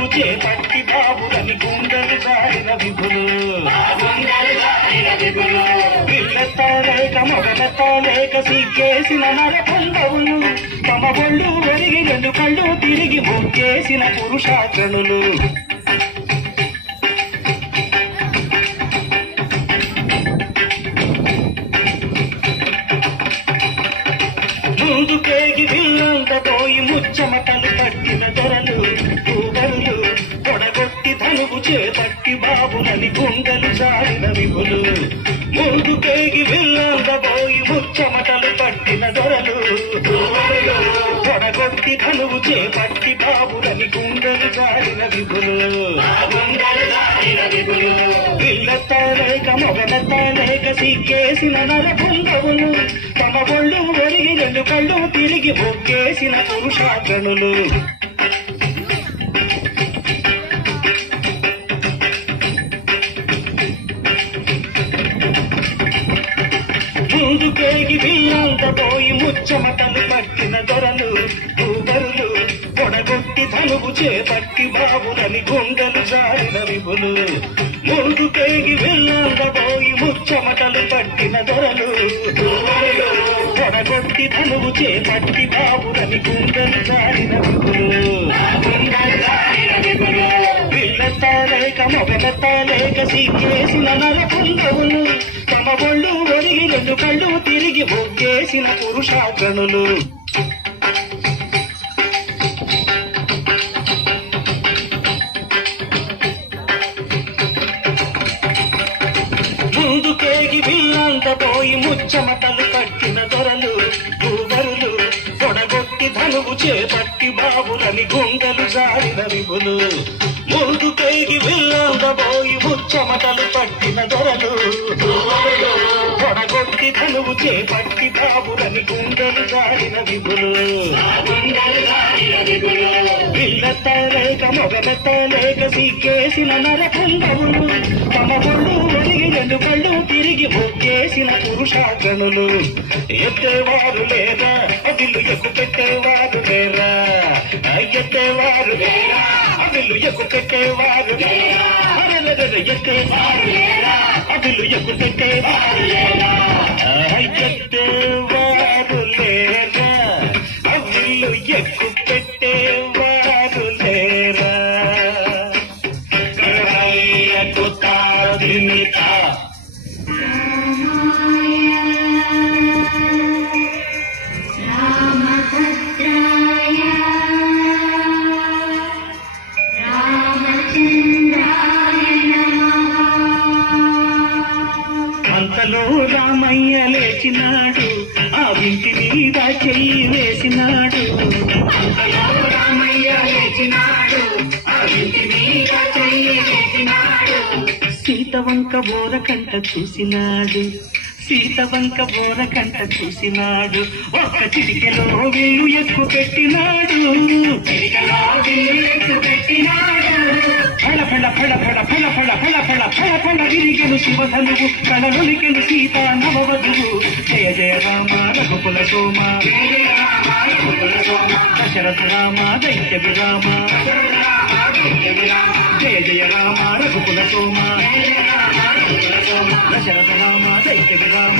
ధనువు చేపట్టి బాబులని గుండెలు జారిన విభులు పిల్లెత్తలేక మొగలెత్తలేక సిగ్గేసిన నరకండవులు తమ ఒళ్ళు ఒరిగి రెండు కళ్ళు తిరిగి మొక్కేసిన పురుషాగ్రణులు ముందుకేగి విల్లంత పోయి ముచ్చమటలు పట్టిన దొరలు పూగరులు పొడగొట్టి ధనువు చేపట్టి బాబులని గుండెలు జారిన విభులు ముందుకేగి విల్లంత పోయి ముచ్చమటలు పట్టిన దొరలు పొడగొట్టి ధనువు చేపట్టి బాబులని గుండెలు జారిన విభులు పిల్లెత్తలేక మొగలెత్తలేక సిగ్గేసిన నరపుంగవులు తమ ఒళ్ళు ఒరిగి రెండు కళ్ళు తిరిగి మొక్కేసిన పురుషాగ్రణులు ముందుకేగి బియ్యంత పోయి ముచ్చమటలు పట్టిన దొరలు భూగరులు పొడగొట్టి ధనువు చేపట్టి బాబులని గుండెలు జారిన విభులు ముందుకేగి బియ్యంత పోయి ముచ్చమటలు పట్టిన దొరలు పొడగొట్టి ధనువు చేపట్టి బాబులని గుండెలు జారిన విభులు పిల్లెత్తలేక మొగలెత్తలేక సిగ్గేసిన నరపుంగవులు తమ ఒళ్ళు ఒరిగి రెండు కళ్ళు తిరిగి మొగ్గేసిన పురుషాగ్రణులు ముందుకేగి బిల్లంత పోయి ముచ్చమటలు పట్టిన దొరలు భూగరులు పొడగొట్టి ధనువు చేపట్టి బాబులని గుండెలు జారిన విభులు ముందుకేగి బిల్లంత పోయి ముచ్చమటలు పట్టిన దొరలు పొడగొట్టి ధనువు చేపట్టి బాబులని గుండెలు జారిన విభులు పిల్లెత్తలేక మొగలెత్తలేక సిగ్గేసిన నరపుంగవులు తమ ఒళ్ళు ఒరిగి రెండు కళ్ళు తిరిగి మొక్కేసిన పురుషాగ్రణులు ఎత్తేవారు లేరా అదిలు ఎక్కు పెట్టేవారు లేరా ఎత్తేవారు లేరా అదిలు ఎక్కు పెట్టేవారు లేరా ఎత్తేవారు లేరా అదిలు ఎక్కు పెట్టేవారు లేరా ఎత్తేవారు లేరా అదిలు ఎక్కు పెట్టేవారు లేరా కరయ్యకు తాదినిత అంతలో రామయ్య లేచినాడు ఆ ఇంటి మీద చెయ్యి వేసినాడు అంతలో రామయ్య లేచినాడు ఆ ఇంటి మీద చెయ్యి వేసినాడు సీతవంక బోరకంట చూసినాడు సీతవంక బోరకంట చూసినాడు ఒక్క చిటికెలో వేలు ఎక్కువ పెట్టినాడు చిటికెలో వేలు ఎక్కువ పెట్టినాడు ఫళ ఫళ ఫళ ఫళ ఫళ ఫళ ఫళ ఫళ ఫళ ఫళ విరిగెను శివధనువు కళలొలికెను సీతా నవవధువు జయ జయ రామ రఘుకుల సోమ దశరథ రామ దైత్య విరామ జయ జయ రామ రఘుకుల సోమ దశరథ రామ దైత్య విరామ